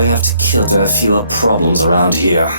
I have to kill there are fewer problems around here.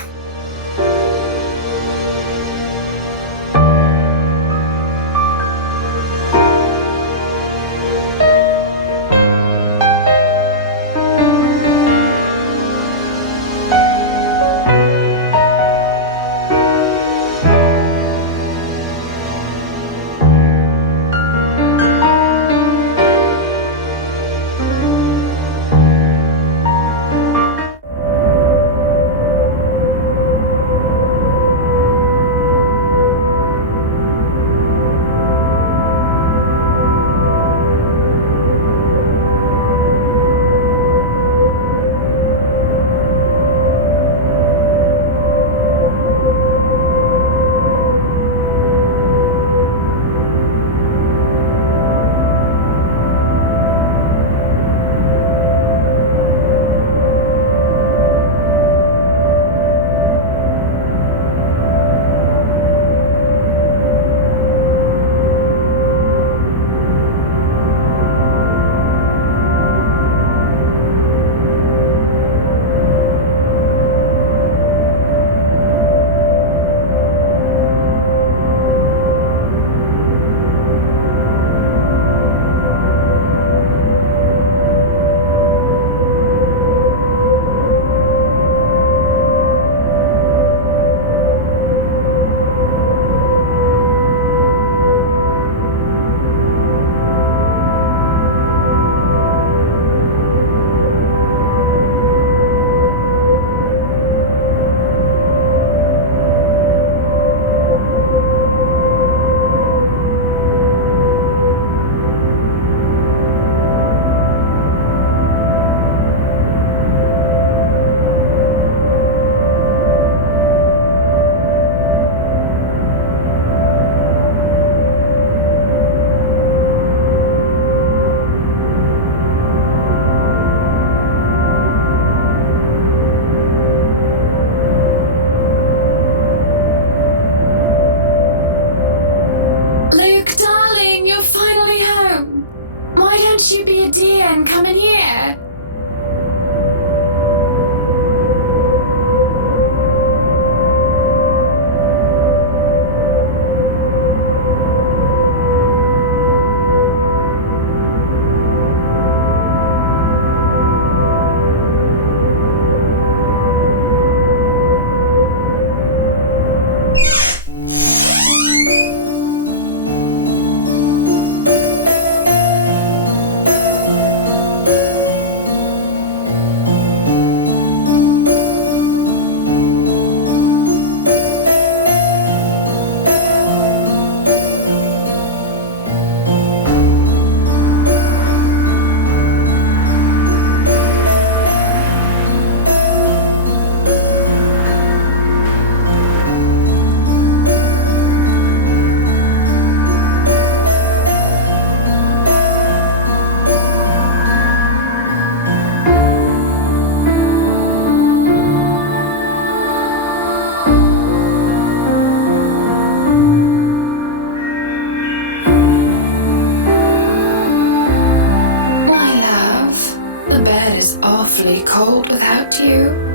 cold without you.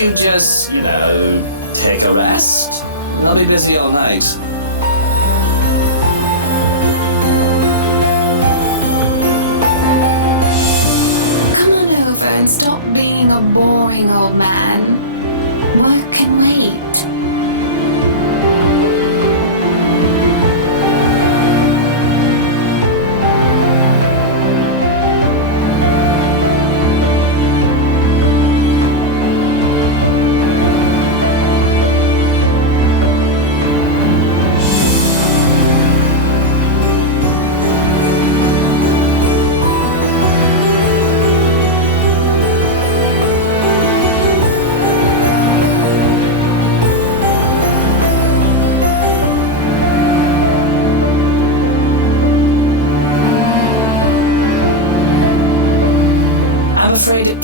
You just, take a rest. I'll be busy all night. Come on over and stop being a boring old man. Work can wait.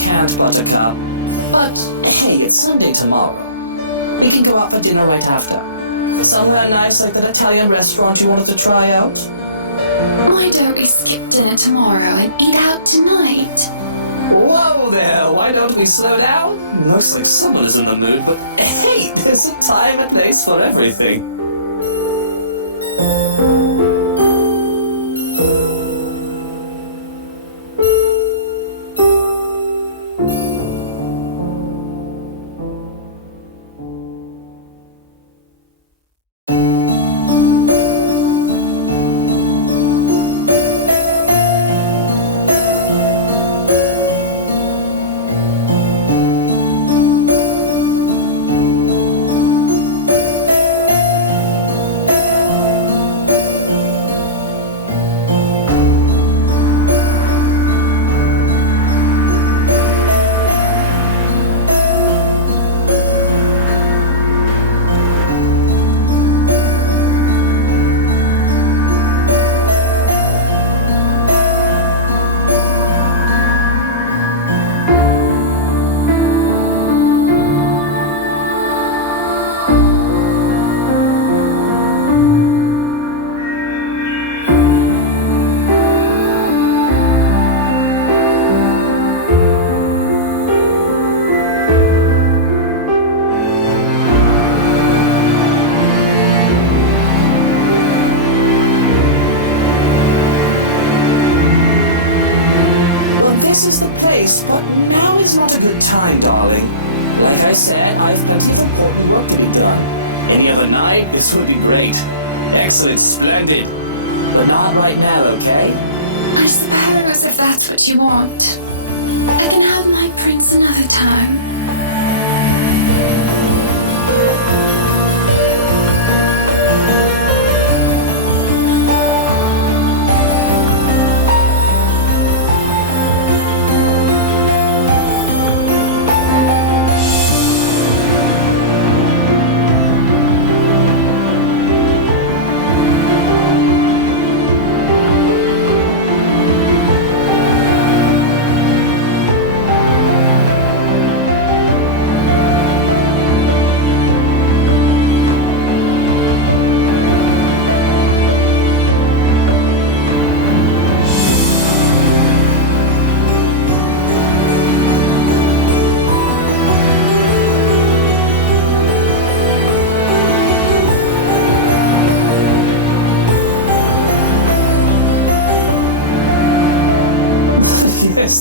can't, Buttercup. But hey, it's Sunday tomorrow. We can go out for dinner right after. Somewhere nice like that Italian restaurant you wanted to try out. Why don't we skip dinner tomorrow and eat out tonight? Whoa there, why don't we slow down? Looks like someone is in the mood, but hey, there's a time and place for everything. But now is not a good time, darling. Like I said, I've plenty of important work to be done. Any other night, this would be great. Excellent, splendid. But not right now, okay? I suppose if that's what you want. I can have my prince another time.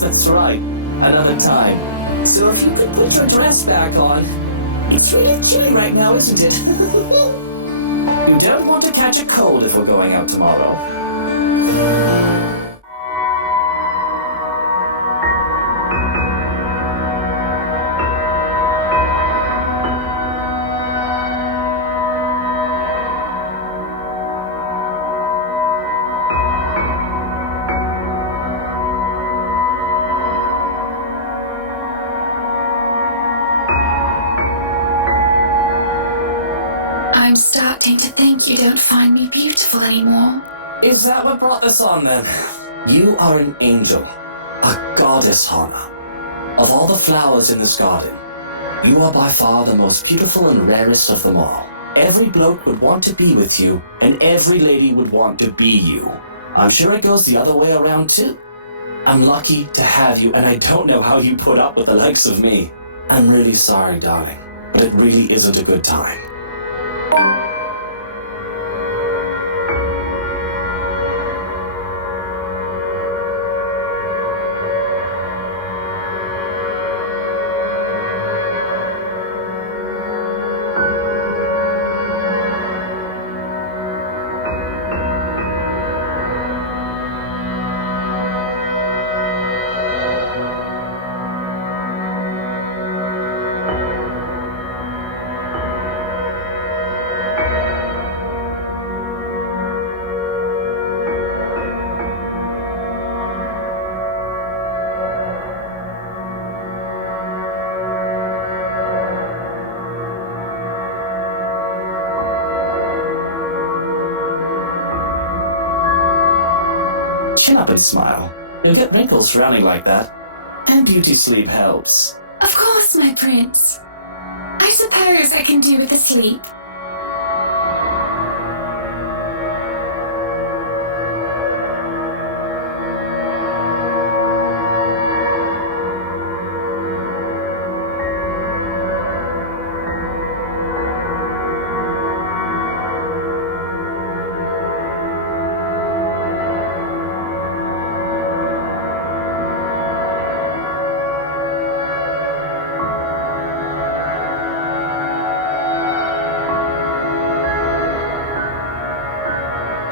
That's right. Another time. So if you could put your dress back on. It's really chilly right now, isn't it? You don't want to catch a cold if we're going out tomorrow. I'm starting to think you don't find me beautiful anymore. Is that what brought this on, then? You are an angel. A goddess, Hana. Of all the flowers in this garden, you are by far the most beautiful and rarest of them all. Every bloke would want to be with you, and every lady would want to be you. I'm sure it goes the other way around, too. I'm lucky to have you, and I don't know how you put up with the likes of me. I'm really sorry, darling, but it really isn't a good time. Chin up and smile. You'll get wrinkles frowning like that. And beauty sleep helps. Of course, my prince. I suppose I can do with a sleep.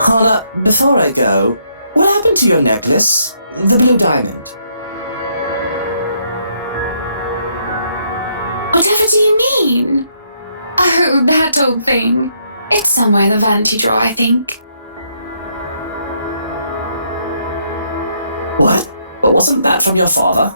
Hana, before I go, what happened to your necklace? The blue diamond. Whatever do you mean? Oh, that old thing. It's somewhere in the vanity drawer, I think. What? But wasn't that from your father?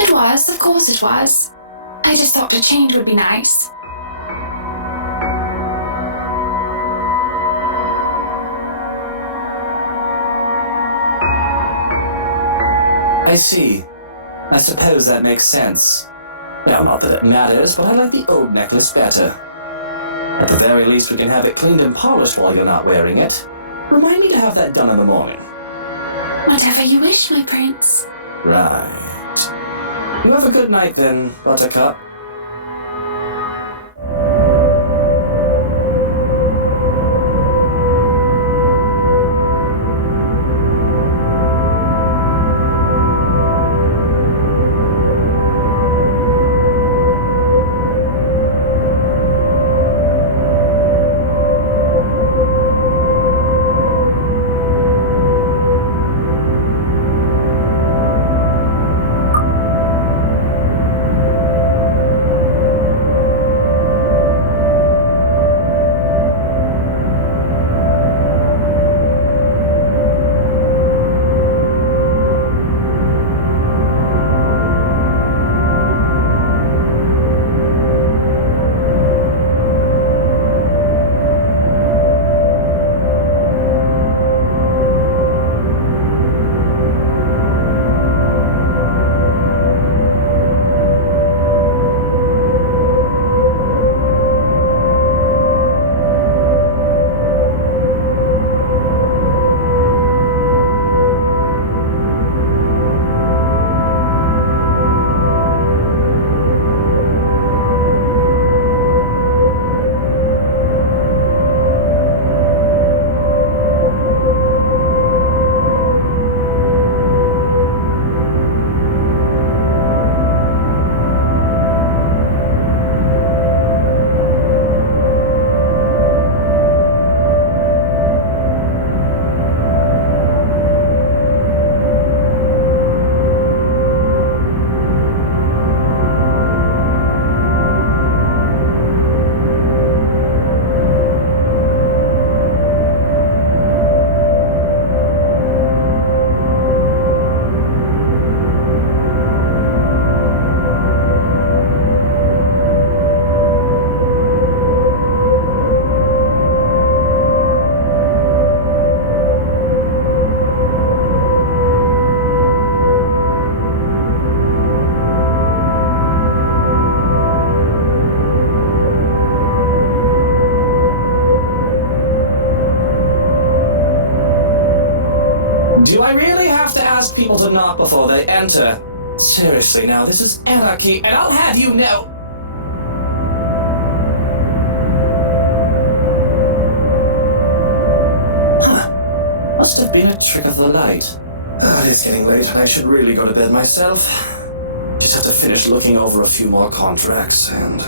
It was, of course it was. I just thought a change would be nice. I see. I suppose that makes sense. Well, not that it matters, but I like the old necklace better. At the very least, we can have it cleaned and polished while you're not wearing it. Remind me to have that done in the morning. Whatever you wish, my prince. Right. You have a good night then, Buttercup. Do I really have to ask people to knock before they enter? Seriously now, this is anarchy, and I'll have you know... Must have been a trick of the light. It's getting late, and I should really go to bed myself. Just have to finish looking over a few more contracts, and...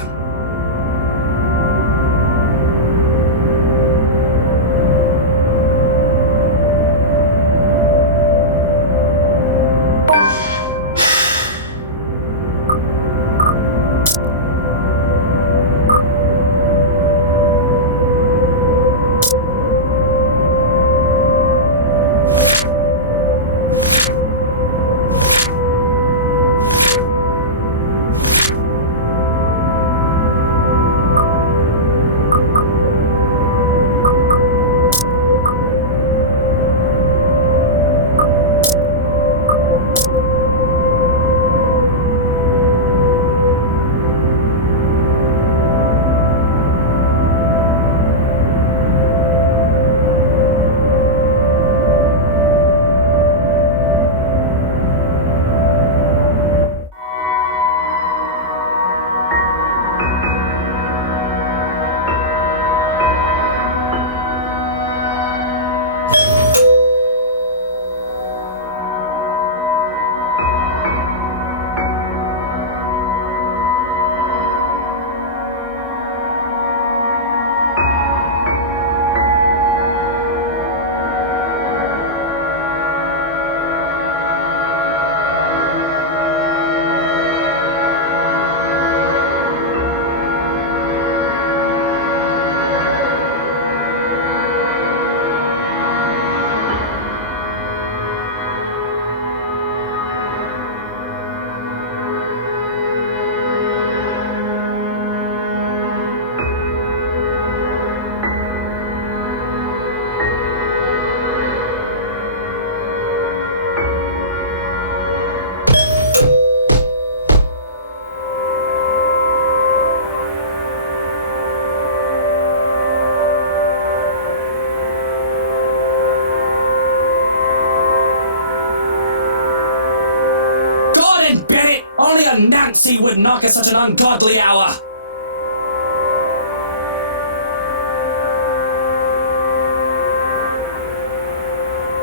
Only a Nancy would knock at such an ungodly hour.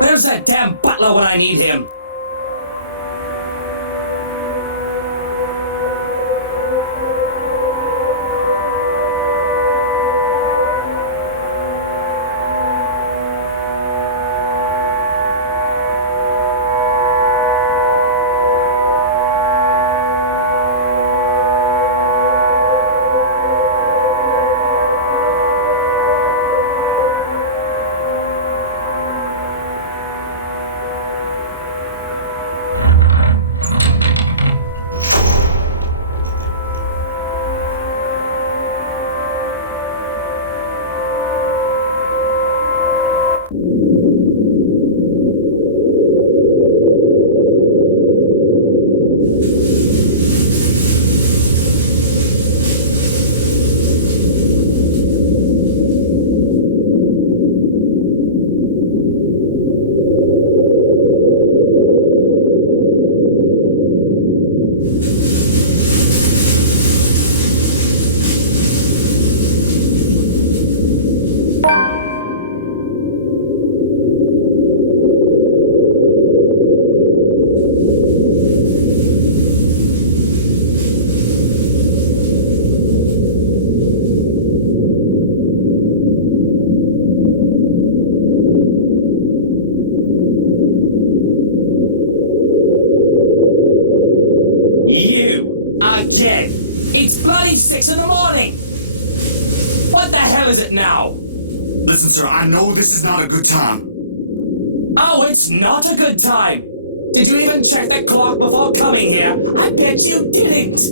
Where's that damn butler when I need him? Again! It's bloody 6 in the morning! What the hell is it now? Listen, sir, I know this is not a good time. Oh, it's not a good time! Did you even check the clock before coming here? I bet you didn't!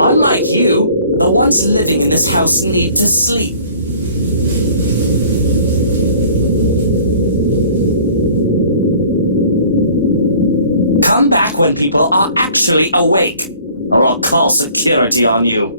Unlike you, the ones living in this house need to sleep. Come back when people are actually awake, or I'll call security on you.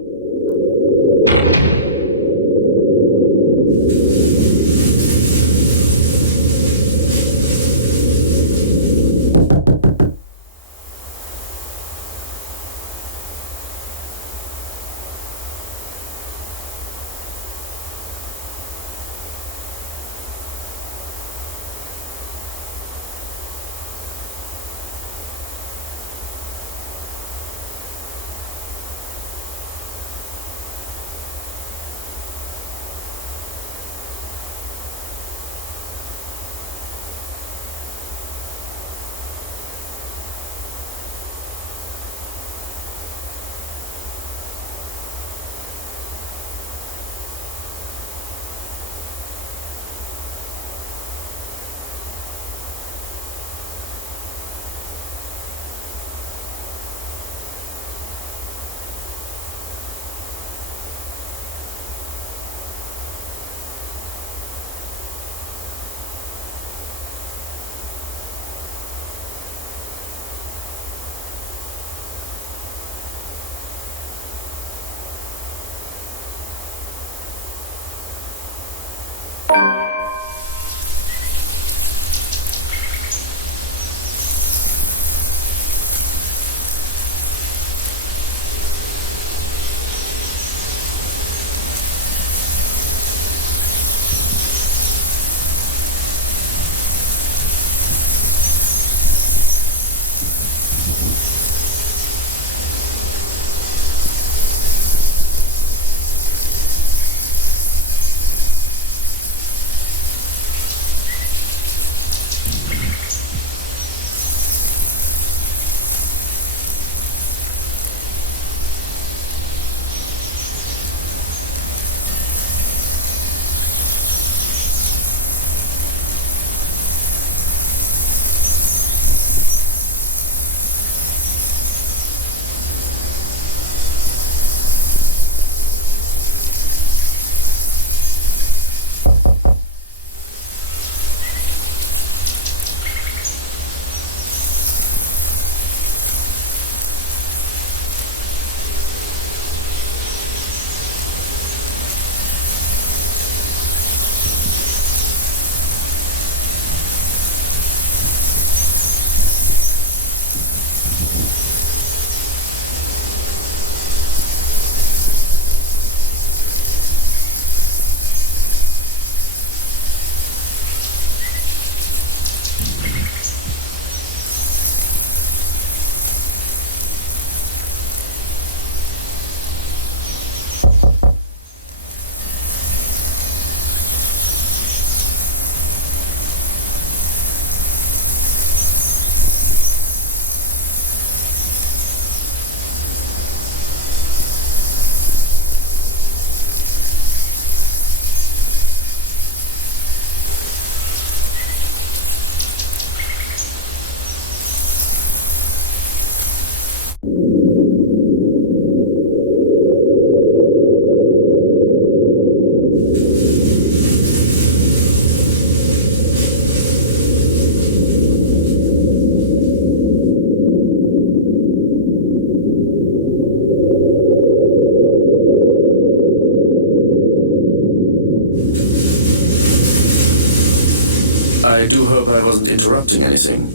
I do hope I wasn't interrupting anything.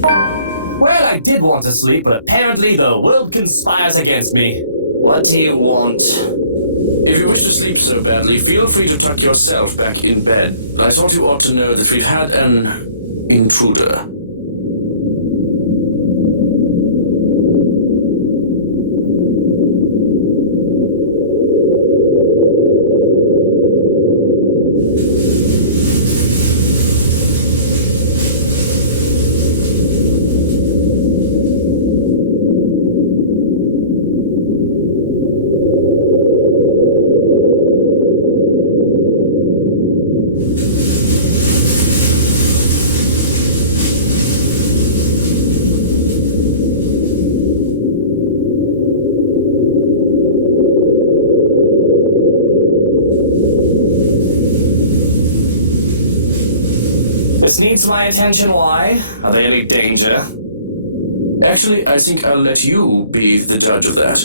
Well, I did want to sleep, but apparently the world conspires against me. What do you want? If you wish to sleep so badly, feel free to tuck yourself back in bed. I thought you ought to know that we've had an intruder. This needs my attention, why? Are there any danger? Actually, I think I'll let you be the judge of that.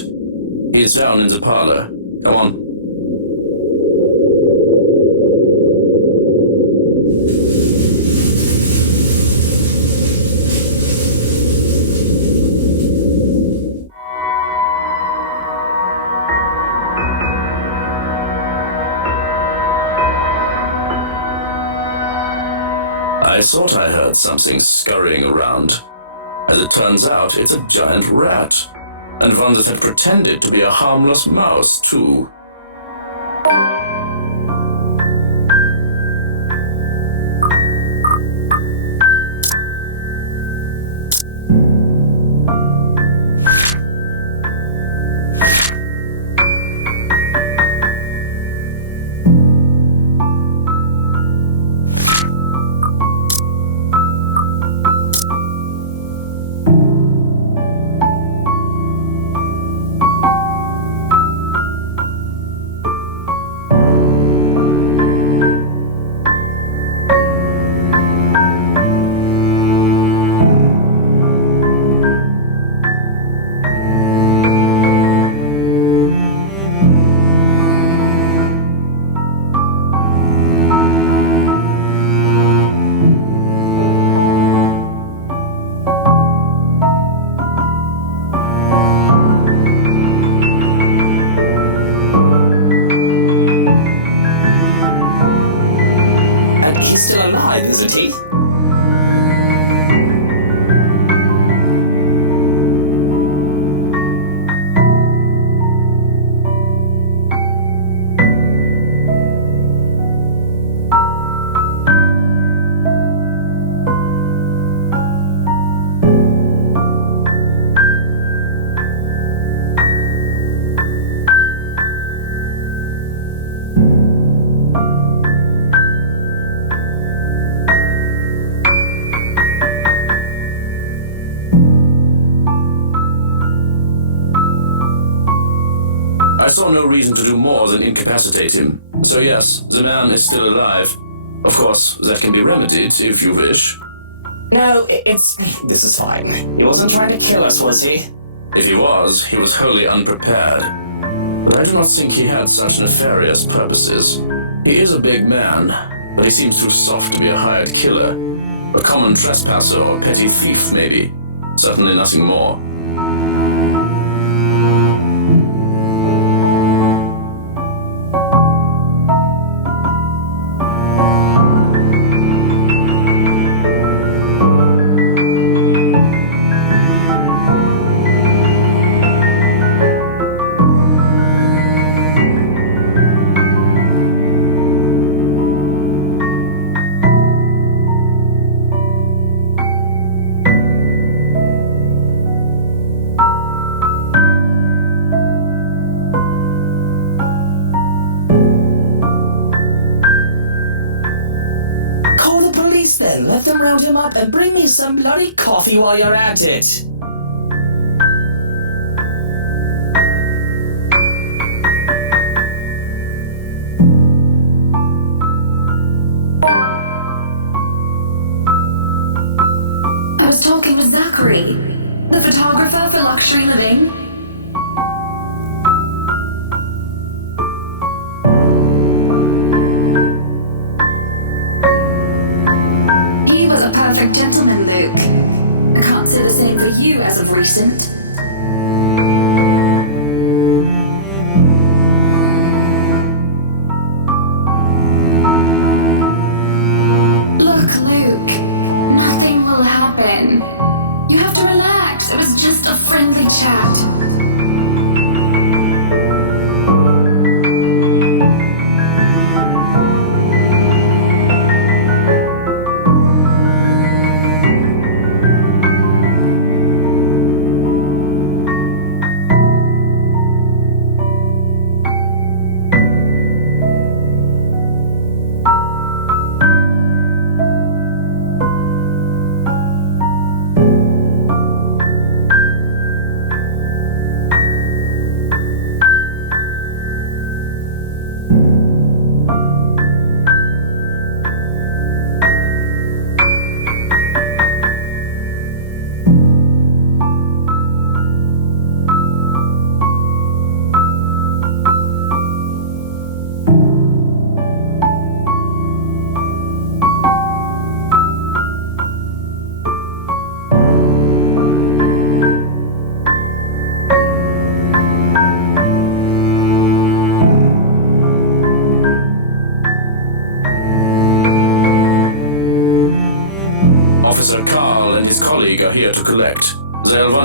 He's down in the parlor. Come on. I thought I heard something scurrying around. As it turns out, it's a giant rat. And one that had pretended to be a harmless mouse, too. Isn't he? I saw no reason to do more than incapacitate him. So yes, the man is still alive. Of course, that can be remedied if you wish. No, this is fine. He wasn't trying to kill us, was he? If he was wholly unprepared. But I do not think he had such nefarious purposes. He is a big man, but he seems too soft to be a hired killer. A common trespasser or petty thief, maybe. Certainly nothing more. Then let them round him up and bring me some bloody coffee while you're at it. I was talking with Zachary, the photographer for Luxury Living.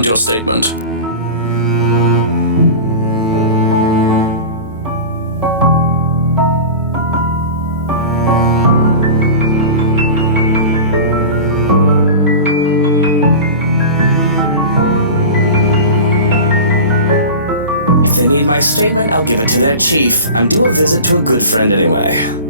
want your statement. If they need my statement, I'll give it to their chief. I'm due a visit to a good friend anyway.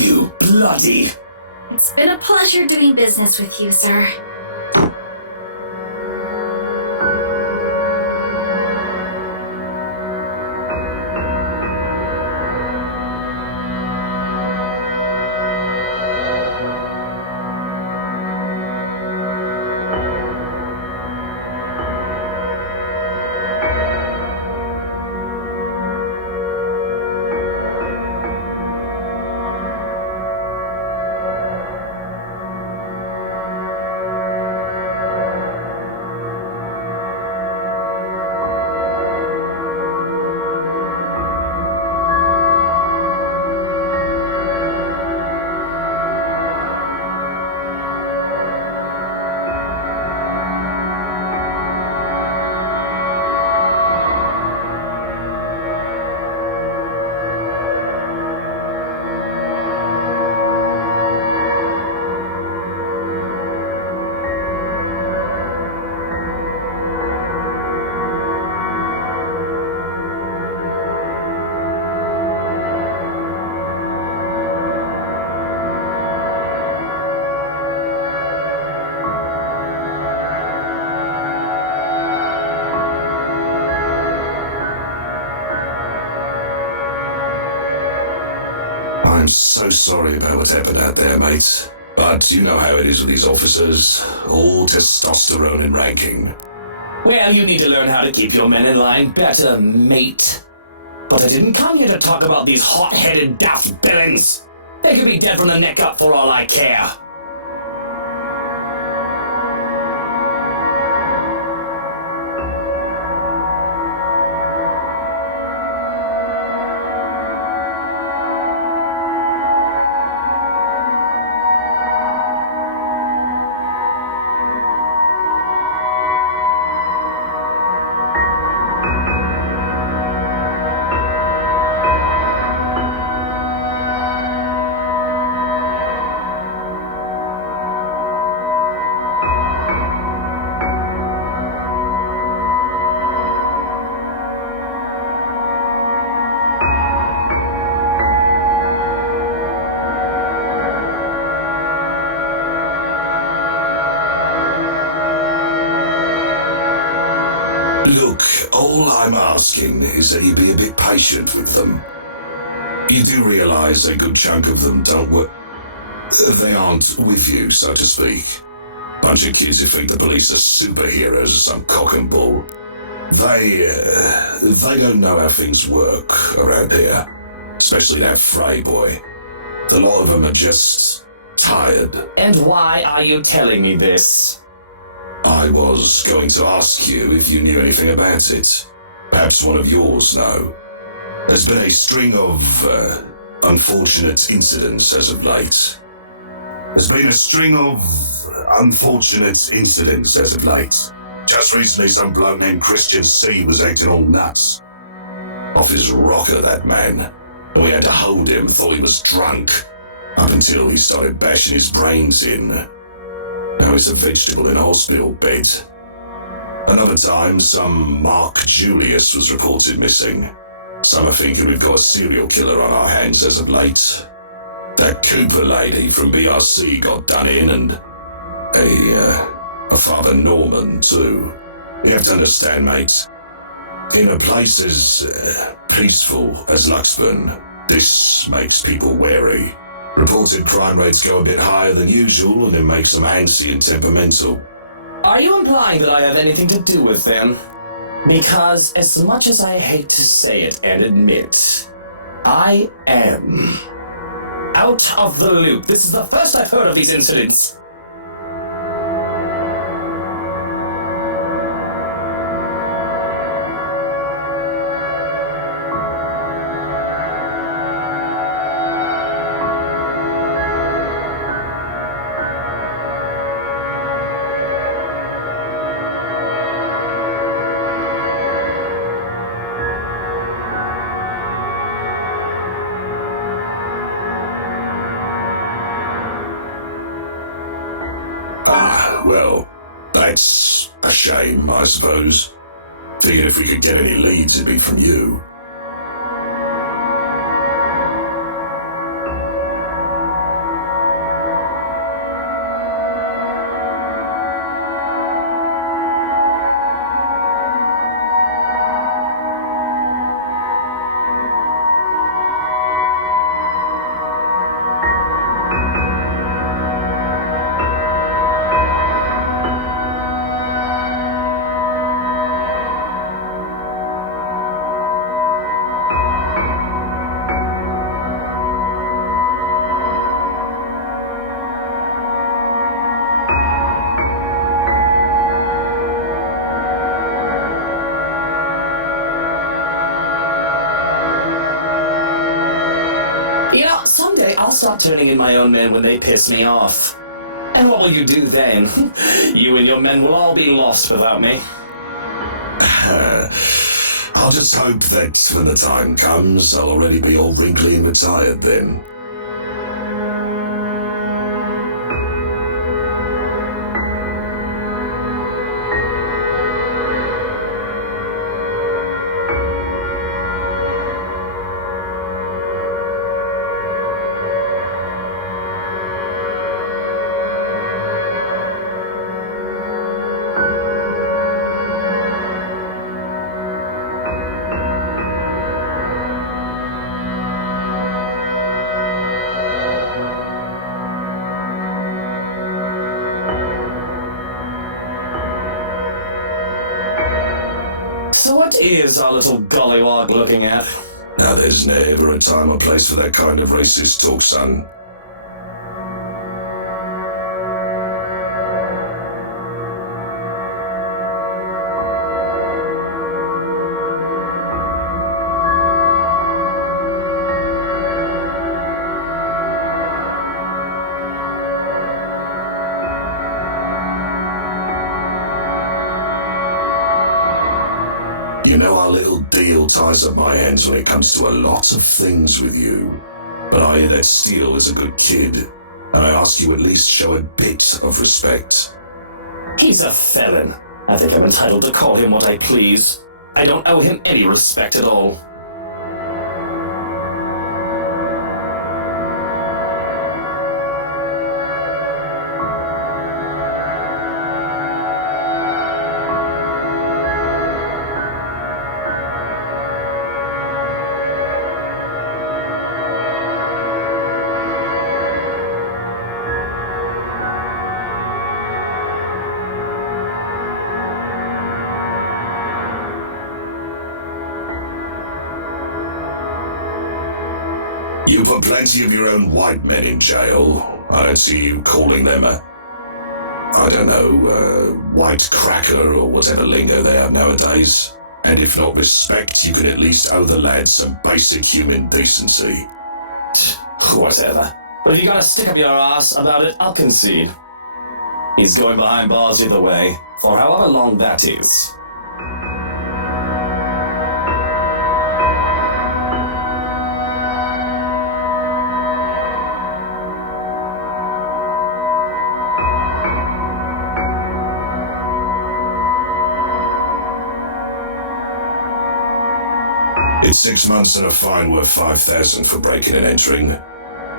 You bloody... It's been a pleasure doing business with you, sir. I'm so sorry about what happened out there, mate. But you know how it is with these officers. All testosterone and ranking. Well, you need to learn how to keep your men in line better, mate. But I didn't come here to talk about these hot-headed daft villains. They could be dead from the neck up for all I care. all I'm asking is that you be a bit patient with them. You do realize a good chunk of them don't work. They aren't with you, so to speak. Bunch of kids who think the police are superheroes or some cock and bull. They don't know how things work around here. Especially that Frey boy. A lot of them are just tired. And why are you telling me this? I was going to ask you if you knew anything about it. Perhaps one of yours know. There's been a string of unfortunate incidents as of late. Just recently some bloke named Christian C was acting all nuts. Off his rocker, that man. And we had to hold him, thought he was drunk. Up until he started bashing his brains in. Now he's a vegetable in a hospital bed. Another time, some Mark Julius was reported missing. Some are thinking we've got a serial killer on our hands as of late. That Cooper lady from BRC got done in, and a Father Norman, too. You have to understand, mate. In a place as peaceful as Luxburn, this makes people wary. Reported crime rates go a bit higher than usual, and it makes them antsy and temperamental. Are you implying that I have anything to do with them? Because as much as I hate to say it and admit, I am out of the loop. This is the first I've heard of these incidents. Well, that's a shame, I suppose. Figured if we could get any leads, it'd be from you. Someday I'll stop turning in my own men when they piss me off. And what will you do then? You and your men will all be lost without me. I'll just hope that when the time comes, I'll already be all wrinkly and retired then. So what is our little gollywog looking at? Now there's never a time or place for that kind of racist talk, son. You know our little deal ties up my hands when it comes to a lot of things with you. But I hear that Steele is a good kid, and I ask you at least show a bit of respect. He's a felon. I think I'm entitled to call him what I please. I don't owe him any respect at all. You put plenty of your own white men in jail. I don't see you calling them white cracker or whatever lingo they have nowadays. And if not respect, you can at least owe the lads some basic human decency. Whatever. But if you gotta stick up your ass about it, I'll concede. He's going behind bars either way, for however long that is. It's 6 months and a fine worth 5,000 for breaking and entering.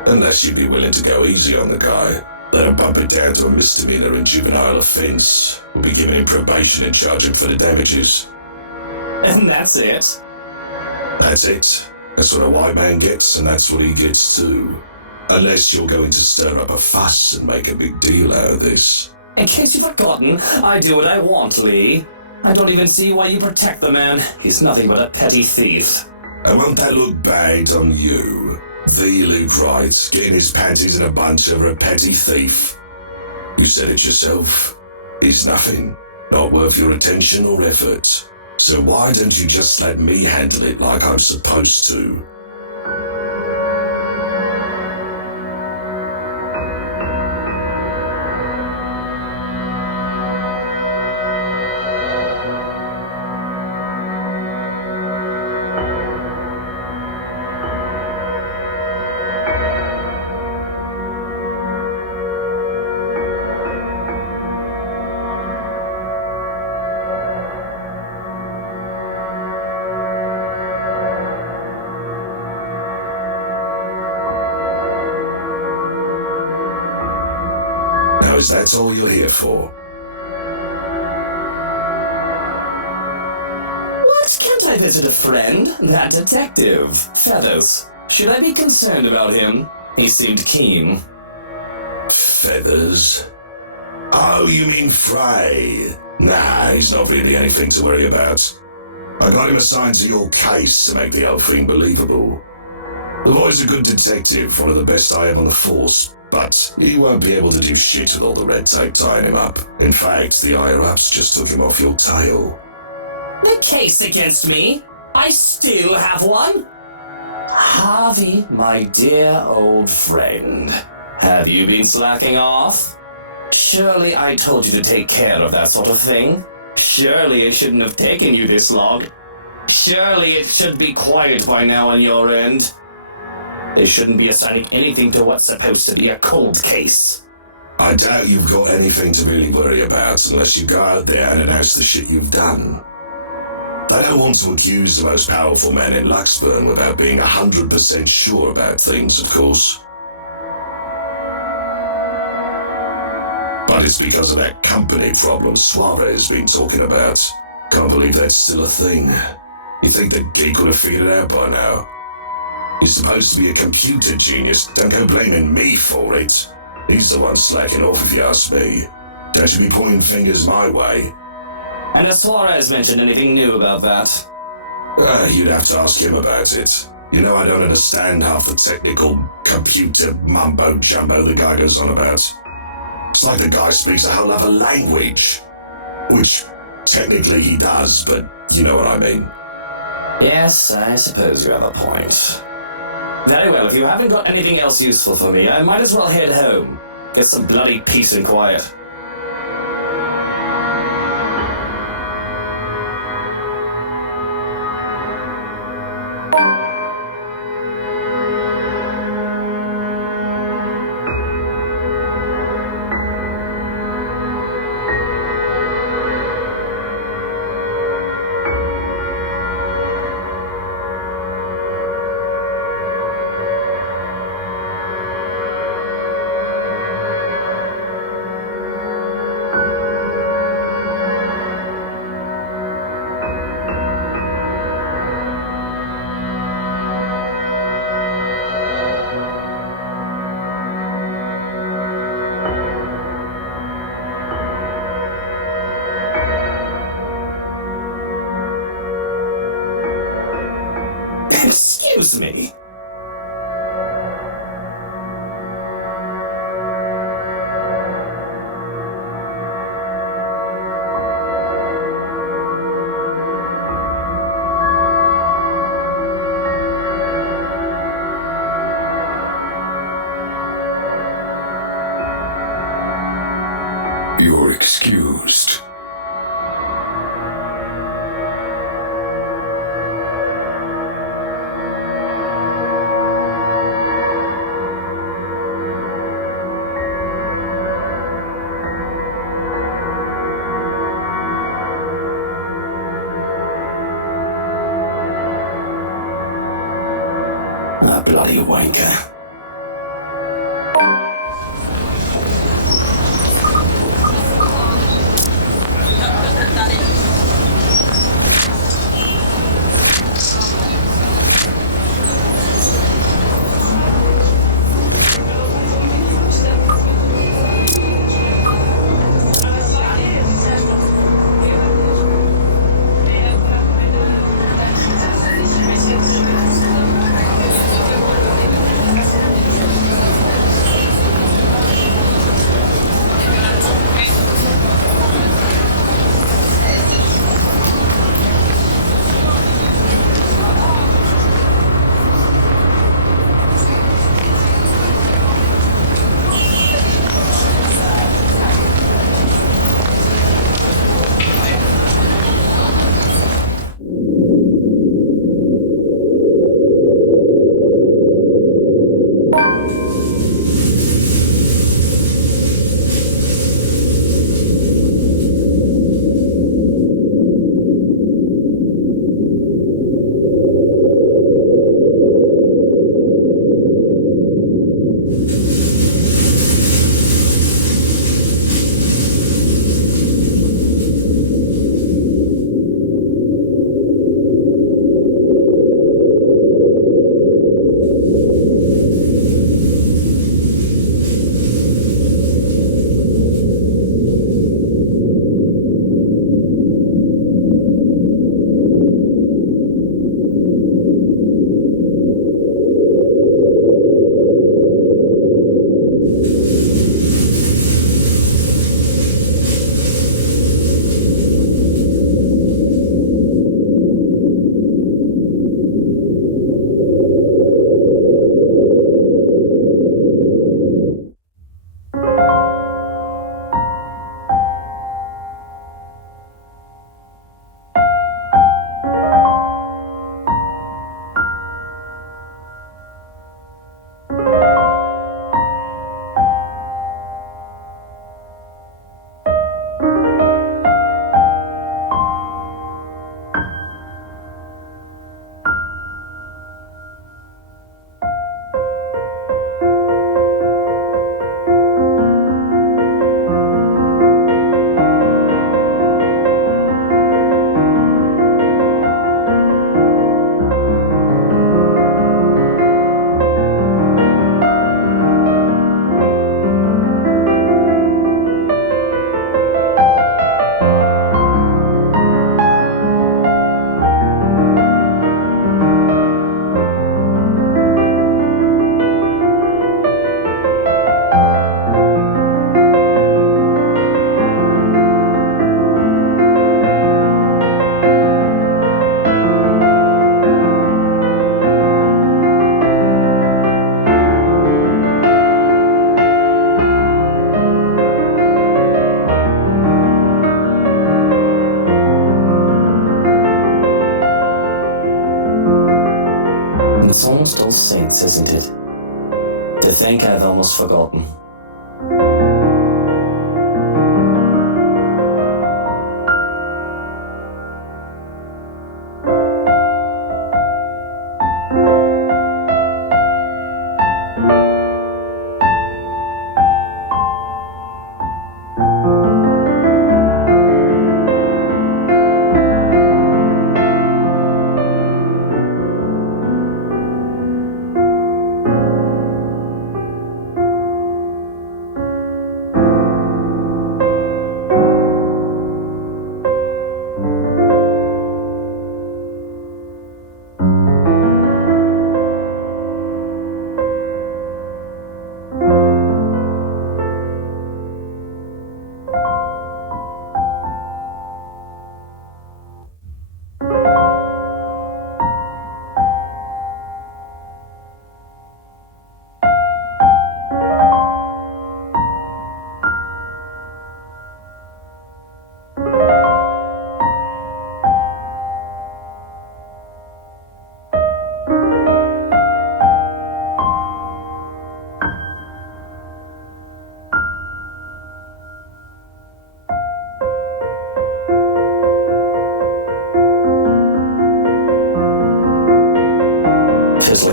Unless you'd be willing to go easy on the guy. Let him bump it down to a misdemeanor and juvenile offense. We'll be giving him probation and charge him for the damages. And that's it? That's it. That's what a white man gets, and that's what he gets too. Unless you're going to stir up a fuss and make a big deal out of this. In case you've forgotten, I do what I want, Lee. I don't even see why you protect the man. He's nothing but a petty thief. And won't that look bad on you? The Luke Wright, getting his panties in a bunch over a petty thief. You said it yourself. He's nothing. Not worth your attention or effort. So why don't you just let me handle it like I'm supposed to? Now, is that all you're here for? What? Can't I visit a friend? That detective. Feathers. Should I be concerned about him? He seemed keen. Feathers? Oh, you mean Frey? Nah, he's not really anything to worry about. I got him assigned to your case to make the whole thing believable. The boy's a good detective, one of the best I have on the force, but he won't be able to do shit with all the red tape tying him up. In fact, the higher-ups just took him off your tail. The case against me? I still have one? Harvey, my dear old friend, have you been slacking off? Surely I told you to take care of that sort of thing. Surely it shouldn't have taken you this long. Surely it should be quiet by now on your end. They shouldn't be assigning anything to what's supposed to be a cold case. I doubt you've got anything to really worry about unless you go out there and announce the shit you've done. I don't want to accuse the most powerful man in Luxburn without being 100% sure about things, of course. But it's because of that company problem Suarez has been talking about. Can't believe that's still a thing. You'd think the geek would have figured it out by now. He's supposed to be a computer genius. Don't go blaming me for it. He's the one slacking off if you ask me. Don't you be pointing fingers my way. And has Suarez mentioned anything new about that? You'd have to ask him about it. You know I don't understand half the technical computer mumbo-jumbo the guy goes on about. It's like the guy speaks a whole other language. Which, technically he does, but you know what I mean. Yes, I suppose you have a point. Very well, if you haven't got anything else useful for me, I might as well head home. Get some bloody peace and quiet. You're excused. Ah, bloody wanker. It's almost All Saints, isn't it? To think I'd almost forgotten.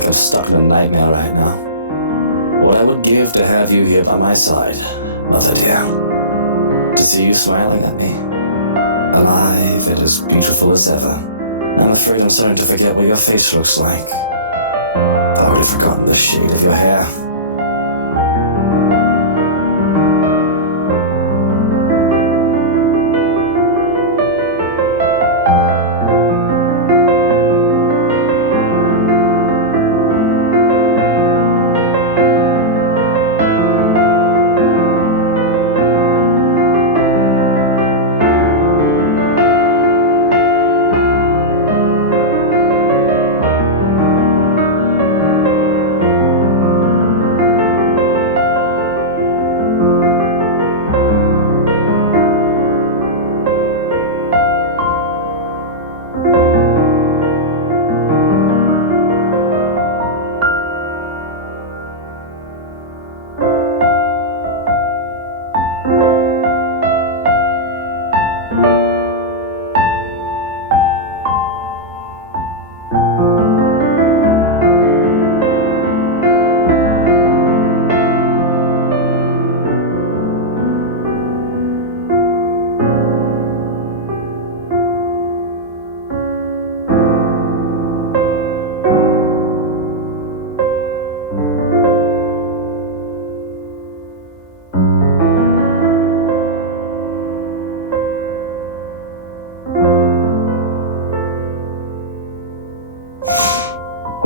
like I'm stuck in a nightmare right now. What I would give to have you here by my side, Mother dear. To see you smiling at me. Alive and as beautiful as ever. I'm afraid I'm starting to forget what your face looks like. I've already forgotten the shade of your hair.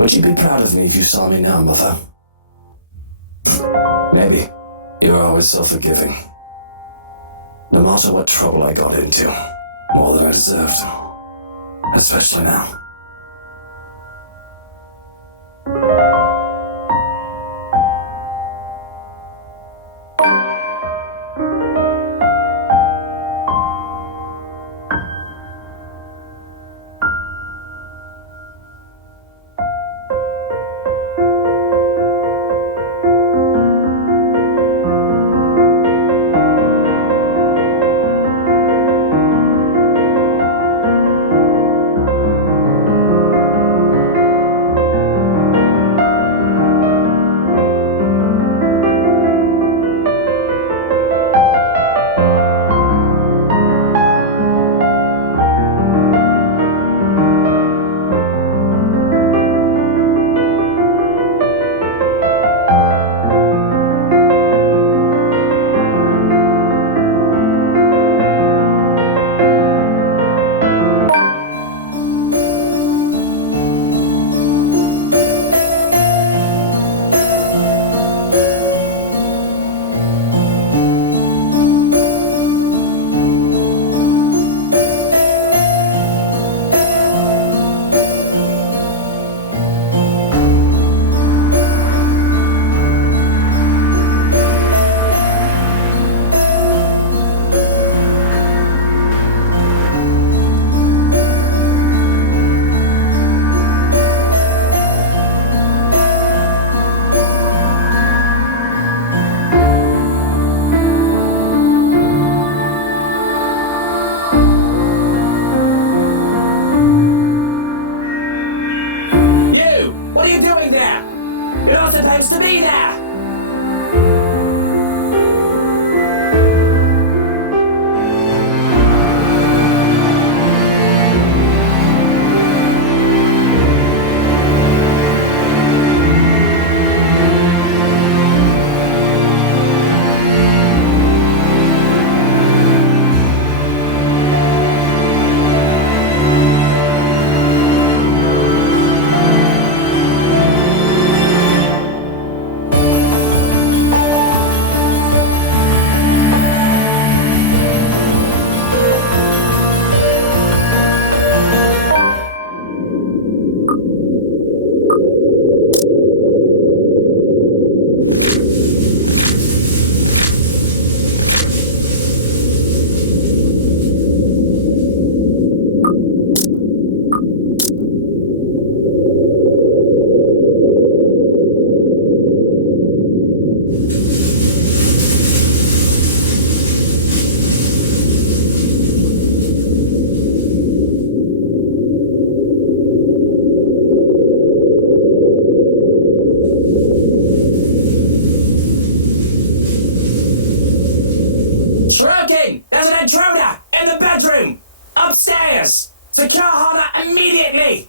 Would you be proud of me if you saw me now, Mother? Maybe. You were always so forgiving. No matter what trouble I got into, more than I deserved. Especially now. Shuriken, there's an intruder in the bedroom! Upstairs! Secure Hana immediately!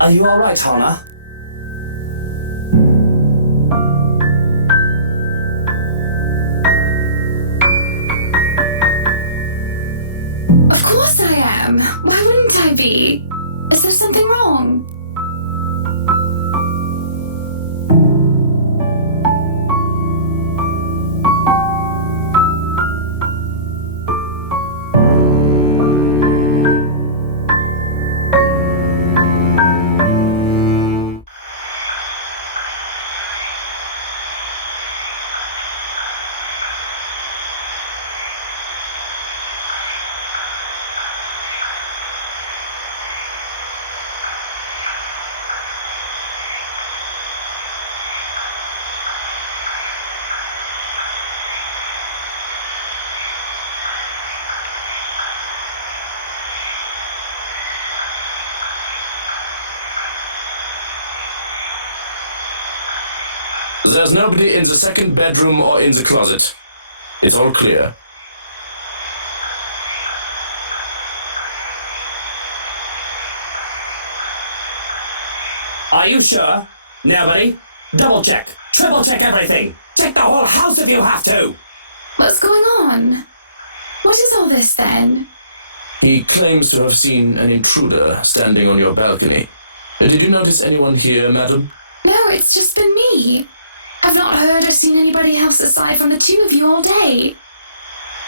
Are you alright, Hana? Of course I am. Why wouldn't I be? Is there something wrong? There's nobody in the second bedroom or in the closet. It's all clear. Are you sure? Nobody? Double check, triple check everything. Check the whole house if you have to. What's going on? What is all this then? He claims to have seen an intruder standing on your balcony. Did you notice anyone here, madam? No, it's just been me. I've not heard or seen anybody else aside from the two of you all day.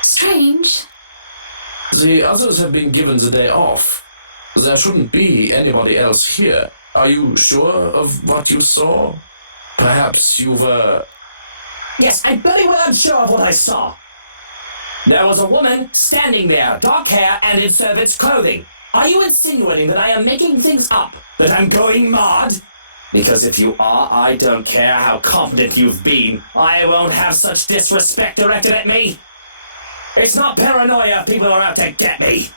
Strange. The others have been given the day off. There shouldn't be anybody else here. Are you sure of what you saw? Perhaps you were... Yes, I bloody well am sure of what I saw. There was a woman standing there, dark hair and in servant's clothing. Are you insinuating that I am making things up? That I'm going mad? Because if you are, I don't care how competent you've been. I won't have such disrespect directed at me. It's not paranoia if people are out to get me.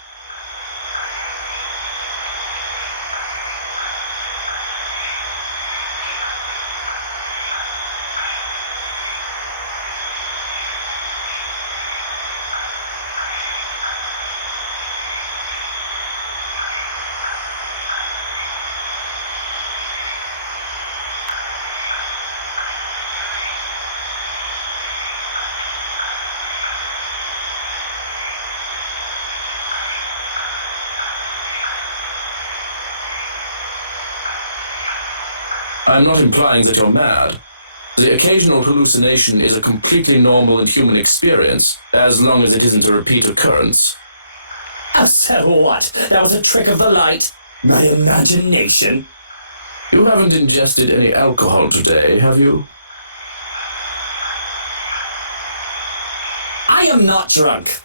I'm not implying that you're mad. The occasional hallucination is a completely normal and human experience, as long as it isn't a repeat occurrence. So what? That was a trick of the light? My imagination? You haven't ingested any alcohol today, have you? I am not drunk.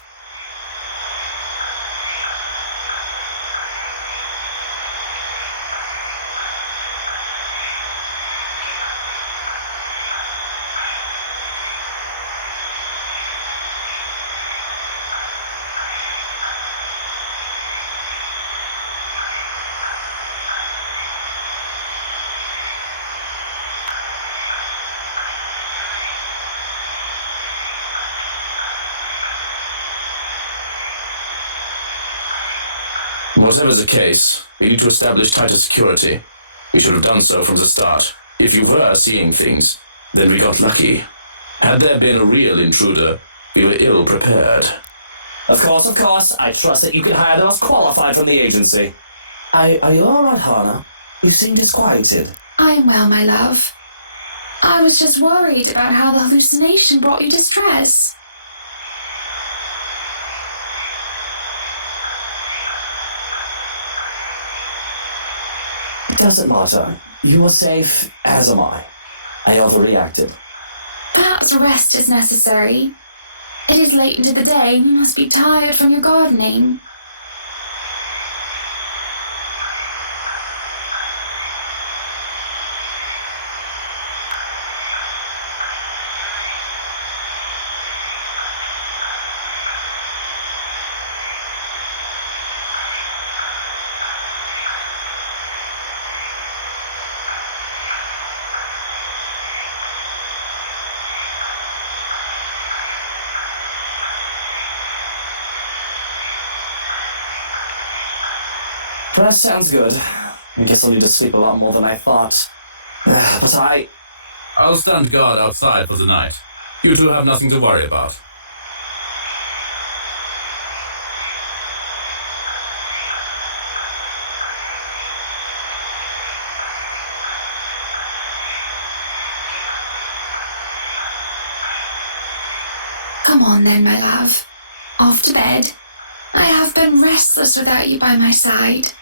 Whatever the case, we need to establish tighter security. We should have done so from the start. If you were seeing things, then we got lucky. Had there been a real intruder, we were ill prepared. Of course. I trust that you can hire the most qualified from the agency. Are you all right, Hana? You seem disquieted. I am well, my love. I was just worried about how the hallucination brought you distress. It doesn't matter. You are safe, as am I. I overreacted. Perhaps rest is necessary. It is late into the day and you must be tired from your gardening. That sounds good. I guess I'll need to sleep a lot more than I thought. But I'll stand guard outside for the night. You two have nothing to worry about. Come on then, my love. Off to bed. I have been restless without you by my side.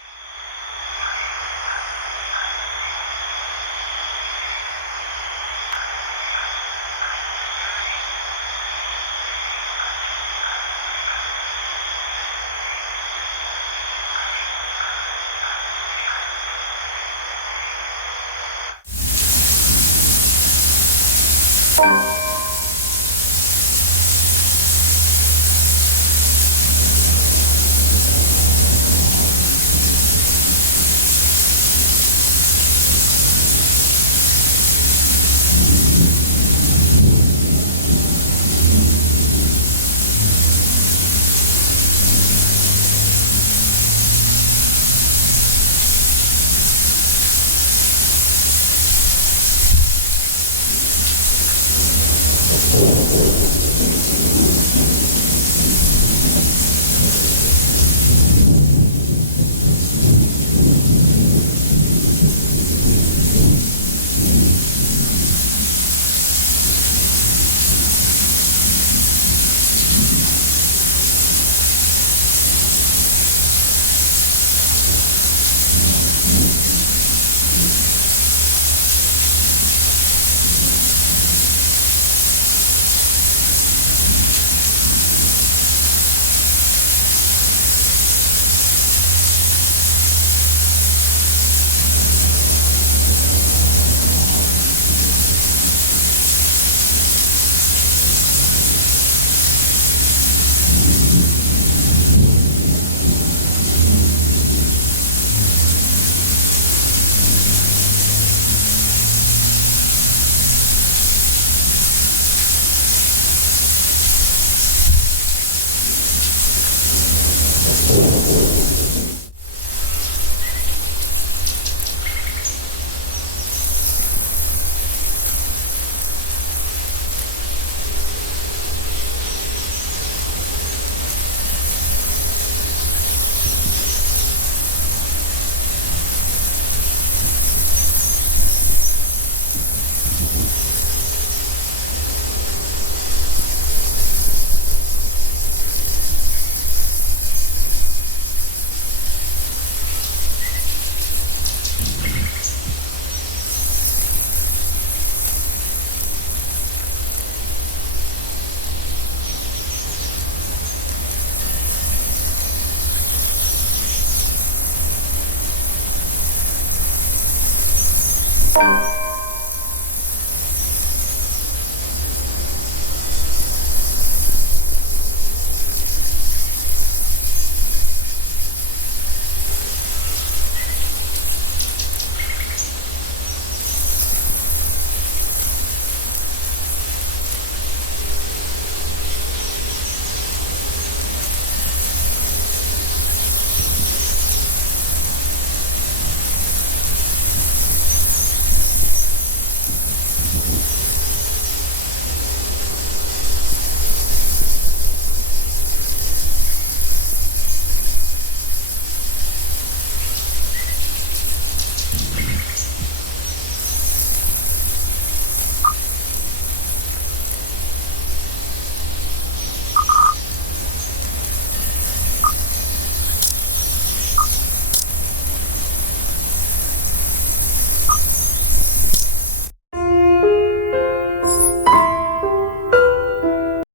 Bye.